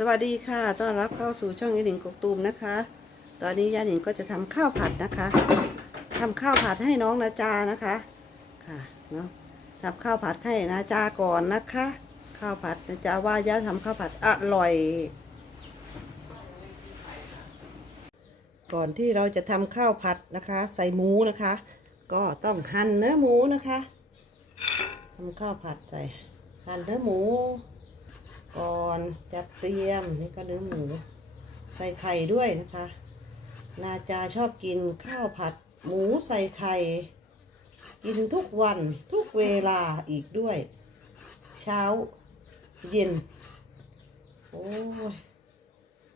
สวัสดีค่ะ ต้อนรับเข้าสู่ช่องยาหนิงกกตูมนะคะ ตอนนี้ยาหนิงก็จะทำข้าวผัดนะคะทำข้าวผัดให้น้องนาจานะคะ ค่ะเนาะทำข้าวผัดให้นาจาก่อนนะคะ ข้าวผัดนาจาว่าย่าทำข้าวผัดอร่อย ก่อนที่เราจะทำข้าวผัดนะคะ ใส่หมูนะคะ ก็ต้องหั่นเนื้อหมูนะคะทำข้าวผัดใส่หั่นเนื้อหมู ก่อนจัดเตรียมนี่ก็เนื้อหมูใส่ไข่ด้วยนะคะ นาจาชอบกินข้าวผัด หมูใส่ไข่ กินทุกวันทุกเวลาอีกด้วย เช้าเย็น โอ้ย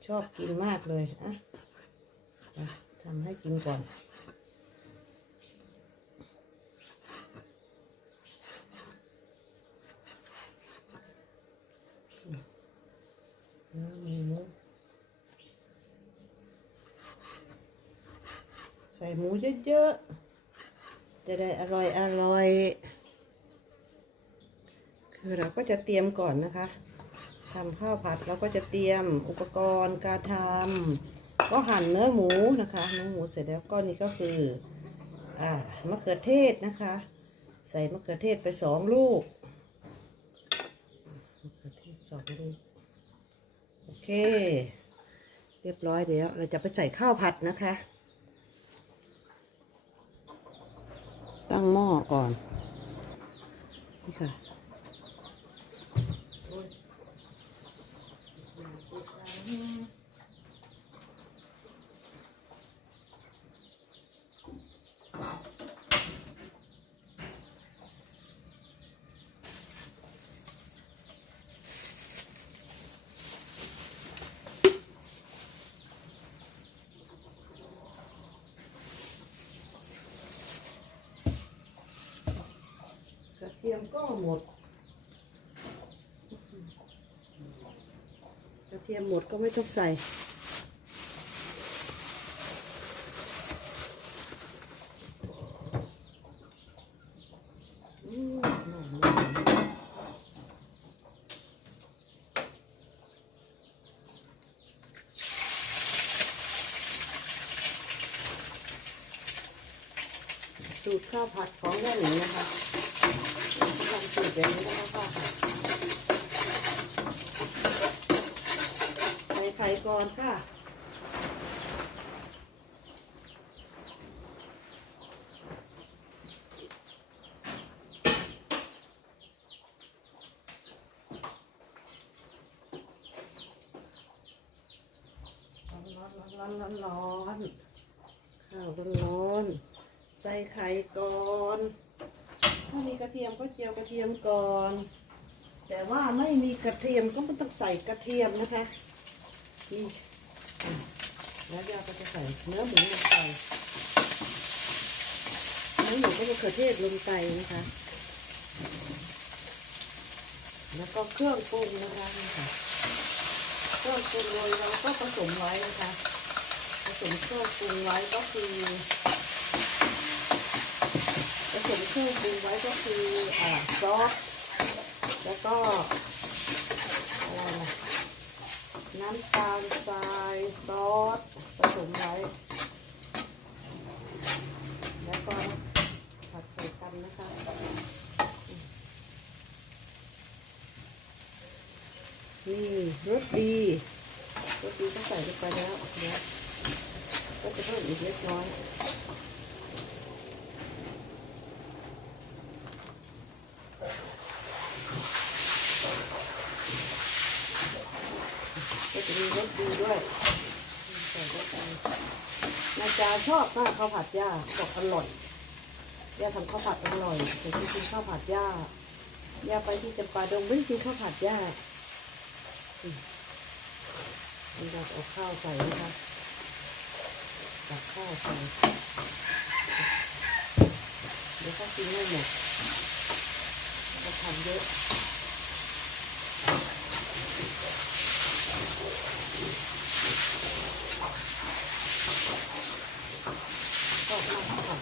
ชอบกินมากเลยอะอะทำให้กินก่อน เนื้อหมู ใส่หมูเยอะๆ จะได้อร่อยอร่อย คือเราก็จะเตรียมก่อนนะคะทำข้าวผัดเราก็จะเตรียมอุปกรณ์การทำก็หั่นเนื้อหมูนะคะเนื้อหมูเสร็จแล้วก็นี่ก็คืออ่ามะเขือเทศนะคะ ใส่มะเขือเทศไปสองลูกมะเขือเทศสองลูกโอเค เรียบร้อยเดี๋ยวเราจะไปใส่ข้าวผัดนะคะ ตั้งหม้อ ก่อนนี่ค่ะ กระเทียมก็หมด กระเทียมหมดก็ไม่ต้องใส่ อืมหอมเลย สูตรข้าวผัดของแม่หนูนะคะทำสูตรแบบนี้นะคะข้าวผัดใส่ไข่ก่อนค่ะร้อนร้อนร้อนร้อนข้าวร้อนร้อน ใส่ไข่ก่อนถ้ามีกระเทียมก็เจียวกระเทียมก่อน แต่ว่าไม่มีกระเทียมก็ไม่ต้องใส่กระเทียมนะคะนี่แล้วยาก็จะใส่เนื้อหมูลงไปเนื้อหมูก็มะเขือเทศลงไปนะคะ แล้วก็เครื่องปรุงนะคะนี่ค่ะเครื่องปรุงโรยเราก็ผสมไว้นะคะ ผสมเครื่องปรุงไว้ก็คือ ผสมเครื่องปรุงไว้ก็คืออซอสแล้วก็อะไรนะน้ำตาลทรายซอสผสมไว้ แล้วก็ผัดใส่กันนะคะนี่รสดีรสดีก็ใส่ลงไปแล้วเดี๋ยวก็จะเพิ่มอีกเล็กน้อย มีรสดีด้วยใส่เข้าไปนาจาชอบมากข้าวผัดย่าบอกอร่อยย่าทำข้าวผัดอร่อยแต่ที่กินข้าวผัดย่าย่าไปที่จำปาดงไม่กินข้าวผัดย่ามันจะเอาข้าวใส่นะคะตักข้าวใส่เดี๋ยวเขากินไม่หมดเราทำเยอะ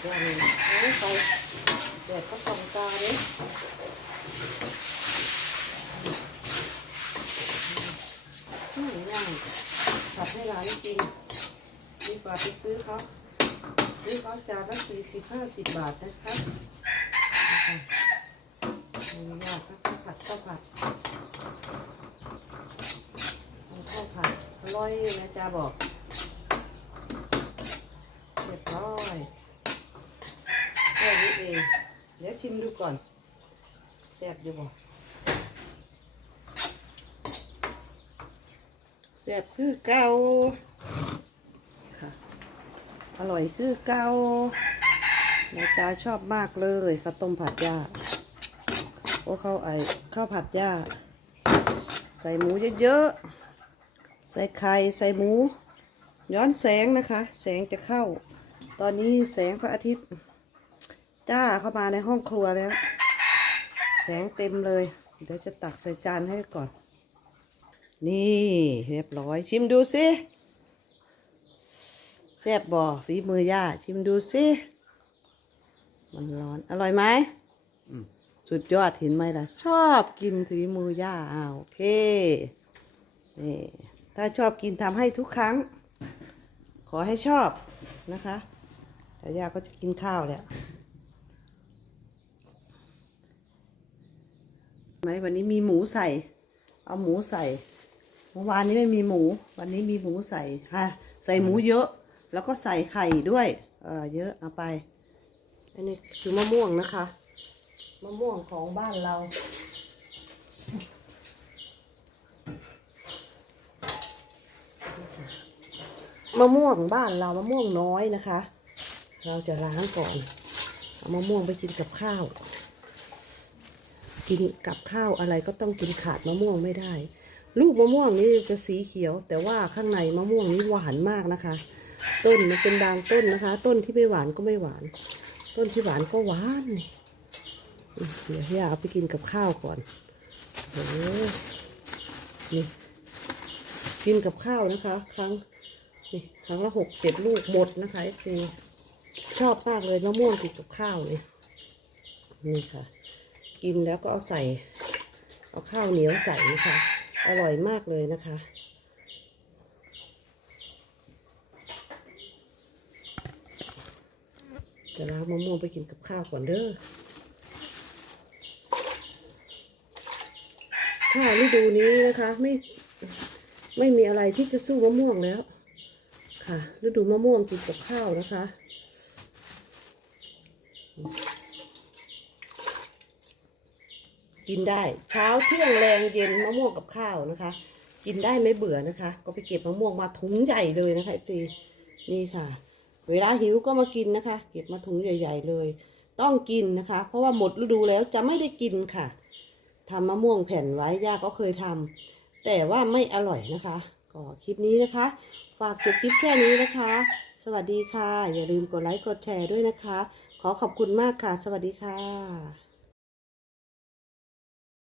ก็ มาผัดเลยโอ้ยไปแดดก็ส่องตาเลยอืมผัดให้ร้านกินดีกว่าไปซื้อเขาซื้อเขาจานละสี่สิบห้าสิบบาทนะคะนี่ยากข้าวผัดข้าวผัดข้าวผัดอร่อยนะจ๊ะบอกเรียบร้อยแค่นี้เอง เดี๋ยวชิมดูก่อนแซ่บอยู่บ่แซ่บคือเก่าค่ะอร่อยคือเก่าแม่ตาชอบมากเลยข้าวต้มผัดหญ้าโอ้ข้าวไอข้าวผัดหญ้า ใส่หมูเยอะๆ ใส่ไข่ ใส่หมู ย้อนแสงนะคะ แสงจะเข้า ตอนนี้แสงพระอาทิตย์ จ้าเข้ามาในห้องครัวแล้ว แสงเต็มเลย เดี๋ยวจะตักใส่จานให้ก่อน นี่เรียบร้อยชิมดูสิแซ่บบ่ฝีมือย่าชิมดูสิมันร้อนอร่อยไหมสุดยอดเห็นไหมล่ะ ชอบกินฝีมือย่าอ้าวโอเคนี่ถ้าชอบกินทำให้ทุกครั้ง ขอให้ชอบนะคะแต่ย่าก็จะกินข้าวแล้ว ไหมวันนี้มีหมูใส่ เอาหมูใส่เมื่อวานนี้ไม่มีหมู วันนี้มีหมูใส่ฮะใส่หมูเยอะ แล้วก็ใส่ไข่ด้วย เออเยอะเอาไป อันนี้คือมะม่วงนะคะ มะม่วงของบ้านเรา มะม่วงบ้านเรามะม่วงน้อยนะคะ เราจะล้างก่อน เอามะม่วงไปกินกับข้าว กินกับข้าวอะไรก็ต้องกินขาดมะม่วงไม่ได้ ลูกมะม่วงนี่จะสีเขียว แต่ว่าข้างในมะม่วงนี้หวานมากนะคะ ต้นมันเป็นบางต้นนะคะ ต้นที่ไม่หวานก็ไม่หวาน ต้นที่หวานก็หวานเดี๋ยวให้เอาไปกินกับข้าวก่อนโอ้โหนี่กินกับข้าวนะคะ ครั้งนี่ครั้งละหกเจ็ดลูกหมดนะคะเอฟซีชอบมากเลยมะม่วงกินกับข้าวนี่นี่ค่ะ กินแล้วก็เอาใส่ เอาข้าวเหนียวใส่นะคะ อร่อยมากเลยนะคะ จะล้างมะม่วงไปกินกับข้าวก่อนเด้อ ถ้าฤดูนี้นะคะไม่ไม่มีอะไรที่จะสู้มะม่วงแล้ว ค่ะ ฤดูมะม่วงกินกับข้าวนะคะ กินได้เช้าเที่ยงแรงเย็นมะม่วงกับข้าวนะคะ กินได้ไม่เบื่อนะคะ ก็ไปเก็บมะม่วงมาถุงใหญ่เลยนะคะจีนี่ค่ะ เวลาหิวก็มากินนะคะ เก็บมาถุงใหญ่ ๆ เลย ต้องกินนะคะ เพราะว่าหมดฤดูแล้วจะไม่ได้กินค่ะทำมะม่วงแผ่นไว้ย่าก็เคยทำแต่ว่าไม่อร่อยนะคะ ก็คลิปนี้นะคะ ฝากจบคลิปแค่นี้นะคะ สวัสดีค่ะ อย่าลืมกดไลค์กดแชร์ด้วยนะคะ ขอขอบคุณมากค่ะ สวัสดีค่ะ